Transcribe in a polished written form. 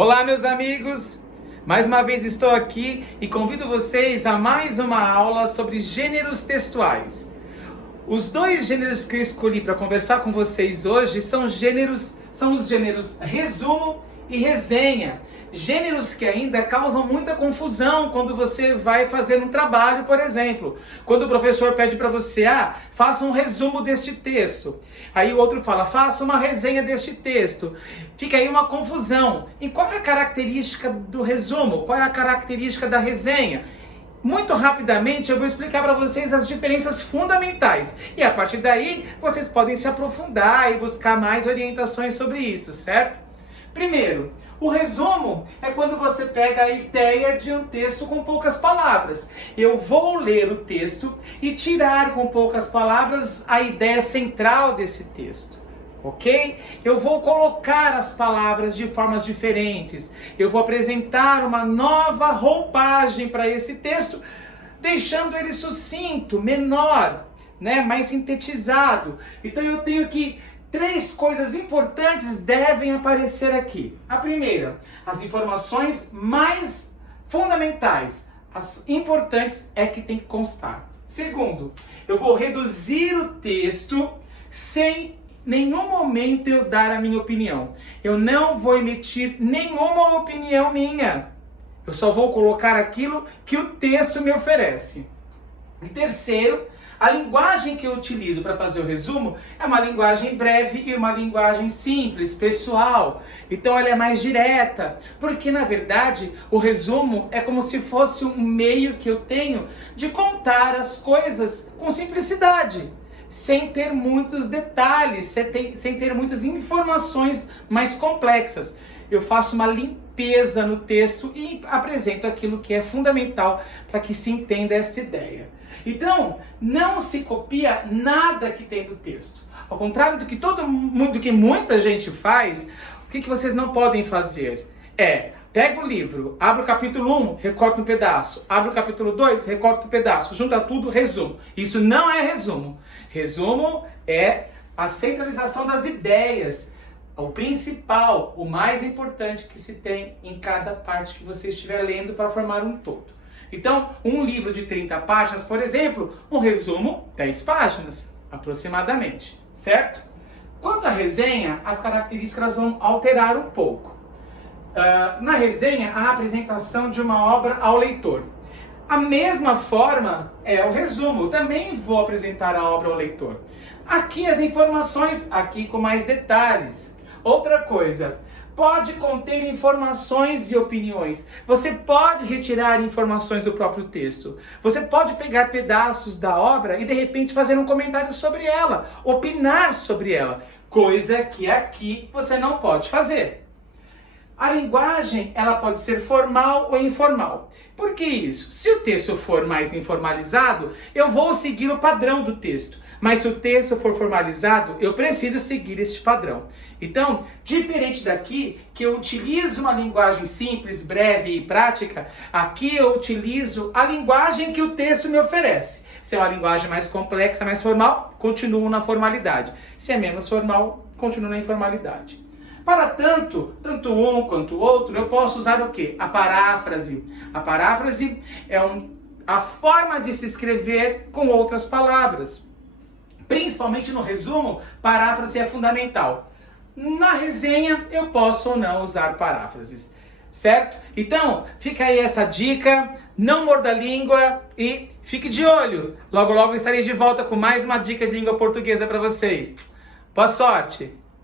Olá, meus amigos! Mais uma vez estou aqui e convido vocês a mais uma aula sobre gêneros textuais. Os dois gêneros que eu escolhi para conversar com vocês hoje são os gêneros resumo e resenha. Gêneros que ainda causam muita confusão quando você vai fazer um trabalho, por exemplo. Quando o professor pede para você, faça um resumo deste texto. Aí o outro fala, faça uma resenha deste texto. Fica aí uma confusão. E qual é a característica do resumo? Qual é a característica da resenha? Muito rapidamente eu vou explicar para vocês as diferenças fundamentais. E a partir daí, vocês podem se aprofundar e buscar mais orientações sobre isso, certo? Primeiro, o resumo é quando você pega a ideia de um texto com poucas palavras. Eu vou ler o texto e tirar com poucas palavras a ideia central desse texto. Ok? Eu vou colocar as palavras de formas diferentes. Eu vou apresentar uma nova roupagem para esse texto, deixando ele sucinto, menor, mais sintetizado. Então eu tenho que... Três coisas importantes devem aparecer aqui. A primeira, as informações mais fundamentais, as importantes é que tem que constar. Segundo, eu vou reduzir o texto sem nenhum momento eu dar a minha opinião. Eu não vou emitir nenhuma opinião minha. Eu só vou colocar aquilo que o texto me oferece. E terceiro, a linguagem que eu utilizo para fazer o resumo é uma linguagem breve e uma linguagem simples, pessoal. Então ela é mais direta, porque na verdade o resumo é como se fosse um meio que eu tenho de contar as coisas com simplicidade, sem ter muitos detalhes, sem ter muitas informações mais complexas. Eu faço uma limpeza no texto e apresento aquilo que é fundamental para que se entenda essa ideia. Então, não se copia nada que tem do texto. Ao contrário do que muita gente faz, o que vocês não podem fazer pega o livro, abre o capítulo 1, recorta um pedaço, abre o capítulo 2, recorta um pedaço, junta tudo, resumo. Isso não é resumo. Resumo é a centralização das ideias, o principal, o mais importante que se tem em cada parte que você estiver lendo para formar um todo. Então, um livro de 30 páginas, por exemplo, um resumo, 10 páginas, aproximadamente, certo? Quanto à resenha, as características vão alterar um pouco. Na resenha, a apresentação de uma obra ao leitor. A mesma forma é o resumo, eu também vou apresentar a obra ao leitor. Aqui as informações, aqui com mais detalhes. Outra coisa, pode conter informações e opiniões. Você pode retirar informações do próprio texto. Você pode pegar pedaços da obra e de repente fazer um comentário sobre ela, opinar sobre ela, coisa que aqui você não pode fazer. A linguagem, ela pode ser formal ou informal. Por que isso? Se o texto for mais informalizado, eu vou seguir o padrão do texto. Mas se o texto for formalizado, eu preciso seguir este padrão. Então, diferente daqui, que eu utilizo uma linguagem simples, breve e prática, aqui eu utilizo a linguagem que o texto me oferece. Se é uma linguagem mais complexa, mais formal, continuo na formalidade. Se é menos formal, continuo na informalidade. Para tanto um quanto o outro, eu posso usar o quê? A paráfrase. A paráfrase é a forma de se escrever com outras palavras. Principalmente no resumo, paráfrase é fundamental. Na resenha, eu posso ou não usar paráfrases, certo? Então, fica aí essa dica, não morda a língua e fique de olho. Logo, logo estarei de volta com mais uma dica de língua portuguesa para vocês. Boa sorte!